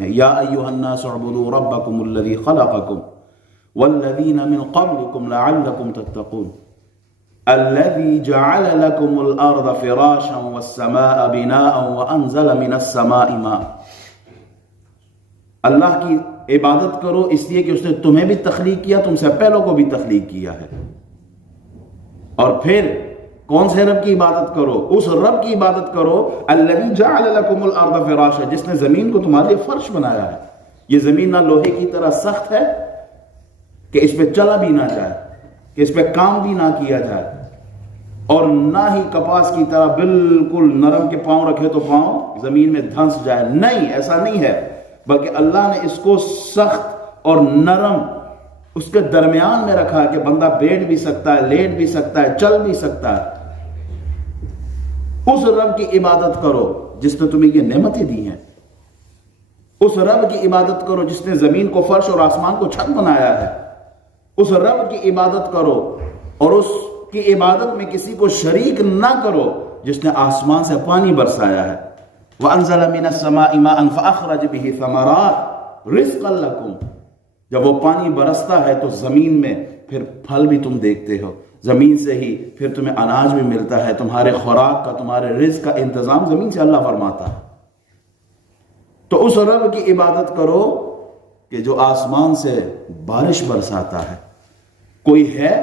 یا ایھا الناس اعبدوا ربکم الذی خلقکم والذین من قبلکم لعلکم تتقون الذی جعل لکم الارض فراشا والسماء بناء وانزل من السماء ماء۔ اللہ کی عبادت کرو اس لیے کہ اس نے تمہیں بھی تخلیق کیا، تم سے پہلوں کو بھی تخلیق کیا ہے۔ اور پھر کون سے رب کی عبادت کرو؟ اس رب کی عبادت کرو الذی جعل لکم الارض فراشا، جس نے زمین کو تمہارے لیے فرش بنایا ہے۔ یہ زمین نہ لوہے کی طرح سخت ہے کہ اس پہ چلا بھی نہ جائے، کہ اس پہ کام بھی نہ کیا جائے، اور نہ ہی کپاس کی طرح بالکل نرم کے پاؤں رکھے تو پاؤں زمین میں دھنس جائے۔ نہیں، ایسا نہیں ہے، بلکہ اللہ نے اس کو سخت اور نرم اس کے درمیان میں رکھا ہے کہ بندہ بیٹھ بھی سکتا ہے، لیٹ بھی سکتا ہے، چل بھی سکتا ہے۔ اس رب کی عبادت کرو جس نے تمہیں یہ نعمتیں دی ہیں، اس رب کی عبادت کرو جس نے زمین کو فرش اور آسمان کو چھت بنایا ہے، اس رب کی عبادت کرو اور اس کی عبادت میں کسی کو شریک نہ کرو جس نے آسمان سے پانی برسایا ہے۔ وَأَنزَلَ مِنَ السَّمَاءِ مَاءً فَأَخْرَجَ بِهِ ثَمَرَاتٍ رِزْقًا لَكُمْ۔ جب وہ پانی برستا ہے تو زمین میں پھر پھل بھی تم دیکھتے ہو، زمین سے ہی پھر تمہیں اناج بھی ملتا ہے، تمہارے خوراک کا، تمہارے رزق کا انتظام زمین سے اللہ فرماتا ہے۔ تو اس رب کی عبادت کرو کہ جو آسمان سے بارش برساتا ہے۔ کوئی ہے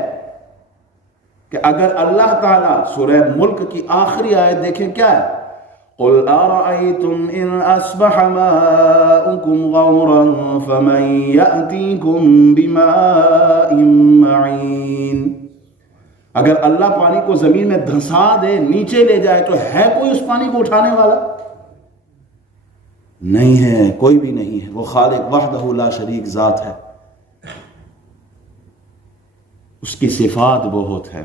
کہ اگر اللہ تعالیٰ سورہ ملک کی آخری آیت دیکھیں کیا ہے؟ قُلْ أَرَأَيْتُمْ إِنْ أَصْبَحَ مَاؤُكُمْ غَوْرًا فَمَنْ يَأْتِيكُمْ بِمَاءٍ مَّعِينٍ۔ اگر اللہ پانی کو زمین میں دھنسا دے، نیچے لے جائے، تو ہے کوئی اس پانی کو اٹھانے والا؟ نہیں ہے، کوئی بھی نہیں ہے۔ وہ خالق وحدہ لا شریک ذات ہے، اس کی صفات بہت ہے۔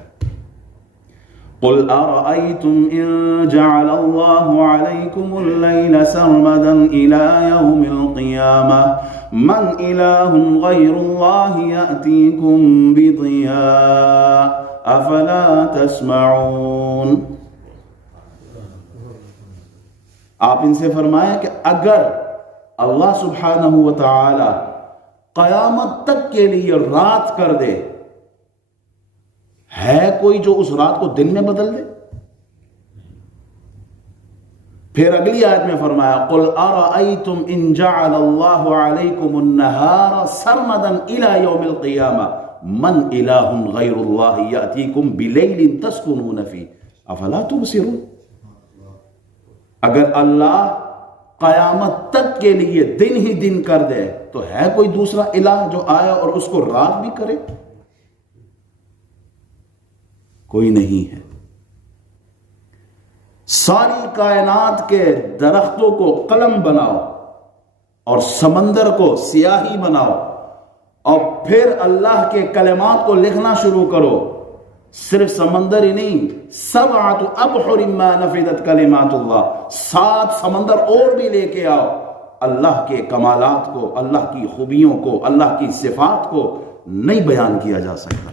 قُلْ أَرَأَيْتُمْ إِن جَعَلَ اللَّهُ عَلَيْكُمُ اللَّيْلَ سَرْمَدًا إِلَى يَوْمِ الْقِيَامَةِ مَنْ إِلَٰهٌ غَيْرُ اللَّهِ يَأْتِيكُمْ بِضِيَاءٍ أَفَلَا تَسْمَعُونَ۔ آپ ان سے فرمائیں کہ اگر اللہ سبحانہ وتعالی قیامت تک کے لیے رات کر دے، ہے کوئی جو اس رات کو دن میں بدل دے؟ پھر اگلی آیت میں فرمایا قُلْ أَرَأَيْتُمْ إِن جَعَلَ اللَّهُ عَلَيْكُمُ النَّهَارَ سَرْمَدًا إِلَى يَوْمِ الْقِيَامَةِ مَنْ إِلَٰهٌ غَيْرُ اللَّهِ يَأْتِيكُمْ بِلَيْلٍ تَسْكُنُونَ فِيهِ أَفَلَا تُبْصِرُونَ۔ اگر اللہ قیامت تک کے لیے دن ہی دن کر دے تو ہے کوئی دوسرا الہ جو آئے اور اس کو رات بھی کرے؟ کوئی نہیں ہے۔ ساری کائنات کے درختوں کو قلم بناؤ اور سمندر کو سیاہی بناؤ اور پھر اللہ کے کلمات کو لکھنا شروع کرو۔ صرف سمندر ہی نہیں، سبعۃ ابحر ما نفدت کلمات اللہ، 7 سمندر اور بھی لے کے آؤ، اللہ کے کمالات کو، اللہ کی خوبیوں کو، اللہ کی صفات کو نہیں بیان کیا جا سکتا۔